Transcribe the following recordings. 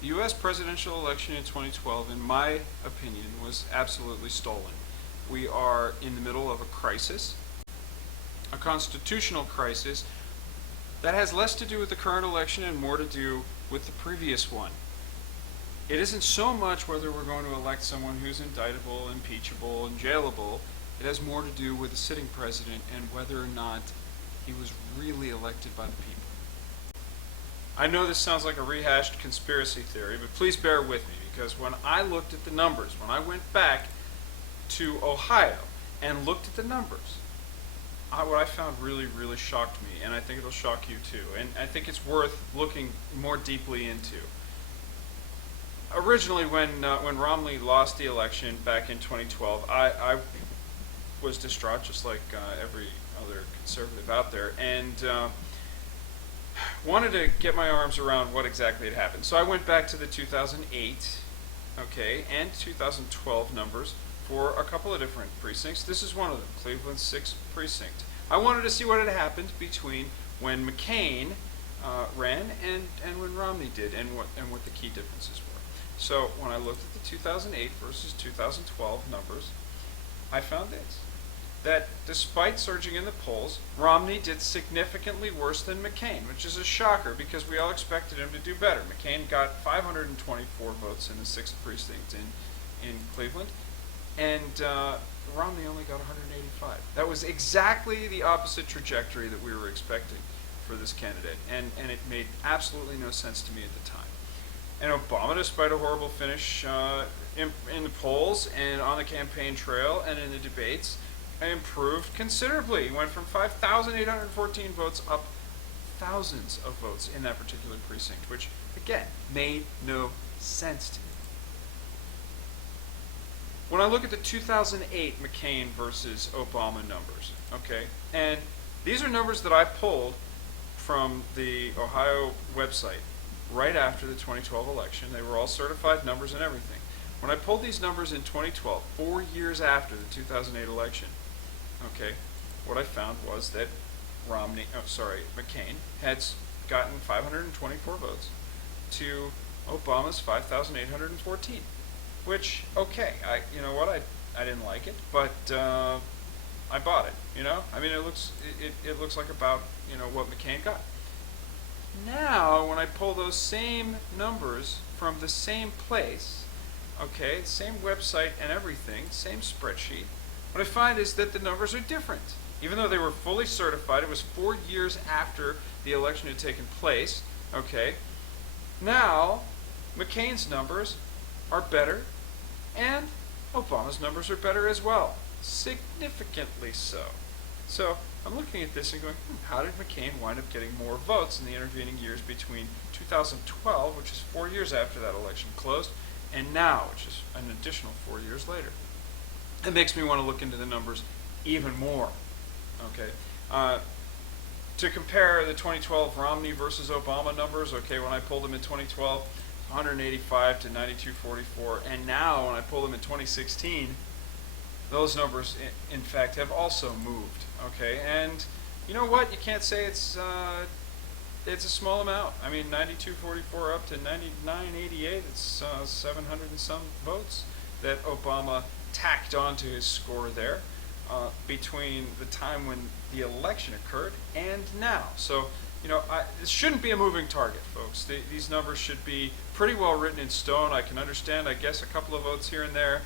The U.S. presidential election in 2012, in my opinion, was absolutely stolen. We are in the middle of a crisis, a constitutional crisis that has less to do with the current election and more to do with the previous one. It isn't so much whether we're going to elect someone who's indictable, impeachable, and jailable. It has more to do with the sitting president and whether or not he was really elected by the people. I know this sounds like a rehashed conspiracy theory, but please bear with me, because when I looked at the numbers, when I went back to Ohio and looked at the numbers, what I found really, really shocked me, and I think it'll shock you too, and I think it's worth looking more deeply into. Originally, when Romney lost the election back in 2012, I was distraught, just like every other conservative out there, and wanted to get my arms around what exactly had happened. So I went back to the 2008, and 2012 numbers for a couple of different precincts. This is one of them, Cleveland's 6th precinct. I wanted to see what had happened between when McCain ran and when Romney did, and what the key differences were. So when I looked at the 2008 versus 2012 numbers, I found this: that despite surging in the polls, Romney did significantly worse than McCain, which is a shocker because we all expected him to do better. McCain got 524 votes in the 6th precinct in Cleveland, and Romney only got 185. That was exactly the opposite trajectory that we were expecting for this candidate, and it made absolutely no sense to me at the time. And Obama, despite a horrible finish in the polls and on the campaign trail and in the debates, improved considerably. He went from 5,814 votes up thousands of votes in that particular precinct, which, again, made no sense to me. When I look at the 2008 McCain versus Obama numbers, and these are numbers that I pulled from the Ohio website right after the 2012 election. They were all certified numbers and everything. When I pulled these numbers in 2012, 4 years after the 2008 election, what I found was that McCain had gotten 524 votes to Obama's 5,814, which, I didn't like it, but I bought it, I mean, it looks like about, what McCain got. Now, when I pull those same numbers from the same place, same website and everything, same spreadsheet, what I find is that the numbers are different. Even though they were fully certified, it was 4 years after the election had taken place, now McCain's numbers are better and Obama's numbers are better as well, significantly so. So I'm looking at this and going, how did McCain wind up getting more votes in the intervening years between 2012, which is 4 years after that election closed, and now, which is an additional 4 years later? It makes me want to look into the numbers even more. To compare the 2012 Romney versus Obama numbers, when I pulled them in 2012, 185 to 9244, and now when I pull them in 2016, those numbers, in fact, have also moved. And you know what? You can't say it's a small amount. I mean, 9244 up to 9988. It's 700 and some votes that Obama tacked onto his score there between the time when the election occurred and now. So, this shouldn't be a moving target, folks. These numbers should be pretty well written in stone. I can understand, I guess, a couple of votes here and there.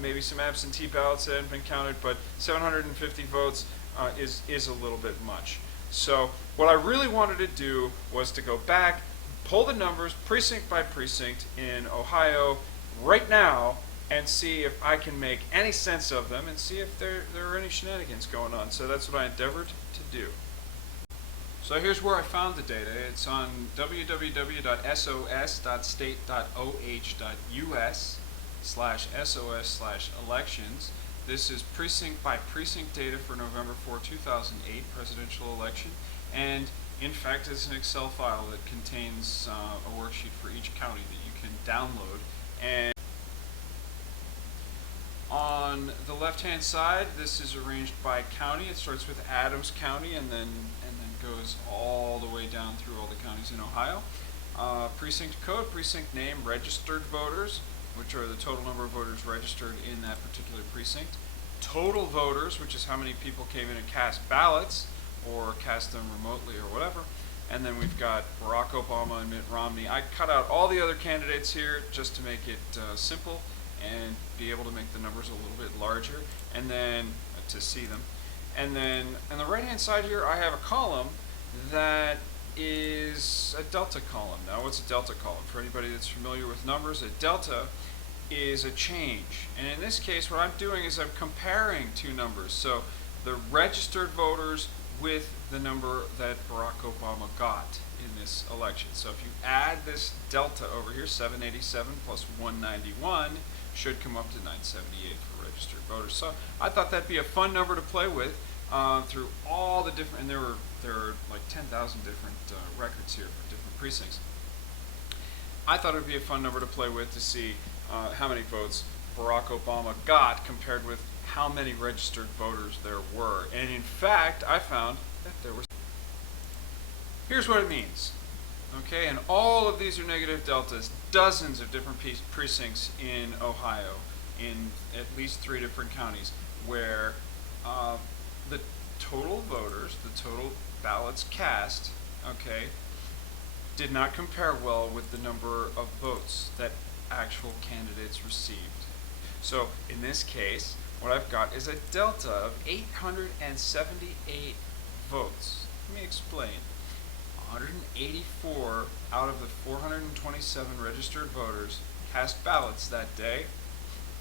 Maybe some absentee ballots that haven't been counted, but 750 votes is a little bit much. So what I really wanted to do was to go back, pull the numbers precinct by precinct in Ohio right now, and see if I can make any sense of them and see if there are any shenanigans going on. So that's what I endeavored to do. So here's where I found the data. It's on www.sos.state.oh.us/SOS/elections. This is precinct by precinct data for November 4, 2008 presidential election. And in fact, it's an Excel file that contains a worksheet for each county that you can download. And on the left-hand side, this is arranged by county. It starts with Adams County and then goes all the way down through all the counties in Ohio. precinct code, precinct name, registered voters, which are the total number of voters registered in that particular precinct, total voters, which is how many people came in and cast ballots or cast them remotely or whatever, and then we've got Barack Obama and Mitt Romney. I cut out all the other candidates here just to make it simple and be able to make the numbers a little bit larger, and then to see them. And then on the right hand side here I have a column that is a delta column. Now what's a delta column? For anybody that's familiar with numbers, a delta is a change. And in this case what I'm doing is I'm comparing two numbers. So the registered voters with the number that Barack Obama got in this election. So if you add this delta over here, 787 plus 191 should come up to 978 for registered voters. So I thought that'd be a fun number to play with through all the different, and there are like 10,000 different records here for different precincts. I thought it would be a fun number to play with to see how many votes Barack Obama got compared with how many registered voters there were. And in fact, I found that there were. Here's what it means. Okay, and all of these are negative deltas, dozens of different precincts in Ohio, in at least 3 different counties, where the total voters, the total ballots cast, okay, did not compare well with the number of votes that actual candidates received. So in this case, what I've got is a delta of 878 votes. Let me explain. 184 out of the 427 registered voters cast ballots that day,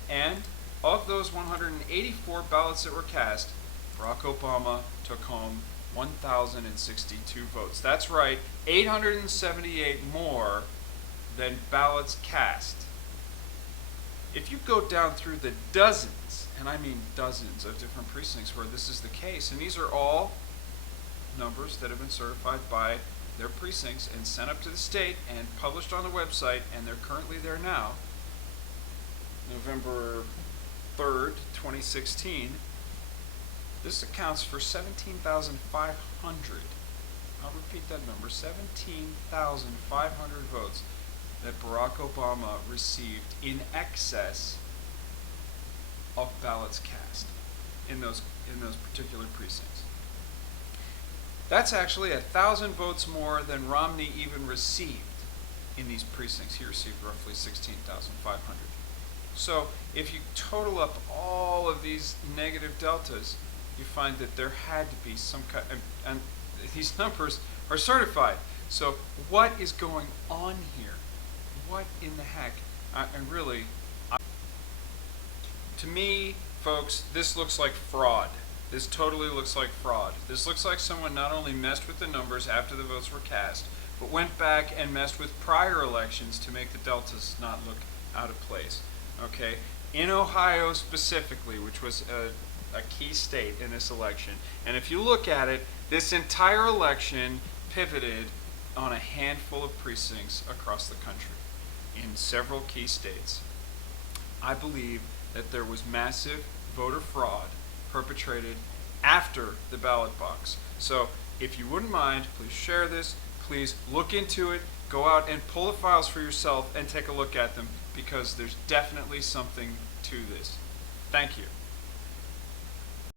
and of those 184 ballots that were cast, Barack Obama took home 1,062 votes. That's right, 878 more than ballots cast. If you go down through the dozens, and I mean dozens of different precincts where this is the case, and these are all numbers that have been certified by their precincts and sent up to the state and published on the website, and they're currently there now, November 3rd, 2016, this accounts for 17,500. I'll repeat that number, 17,500 votes that Barack Obama received in excess of ballots cast in those particular precincts. That's actually 1,000 votes more than Romney even received in these precincts. He received roughly 16,500. So if you total up all of these negative deltas, you find that there had to be some kind, and these numbers are certified. So what is going on here? What in the heck? To me, folks, this looks like fraud. This totally looks like fraud. This looks like someone not only messed with the numbers after the votes were cast, but went back and messed with prior elections to make the deltas not look out of place. Okay? In Ohio specifically, which was a key state in this election, and if you look at it, this entire election pivoted on a handful of precincts across the country in several key states. I believe that there was massive voter fraud perpetrated after the ballot box. So if you wouldn't mind, please share this, please look into it, go out and pull the files for yourself and take a look at them, because there's definitely something to this. Thank you.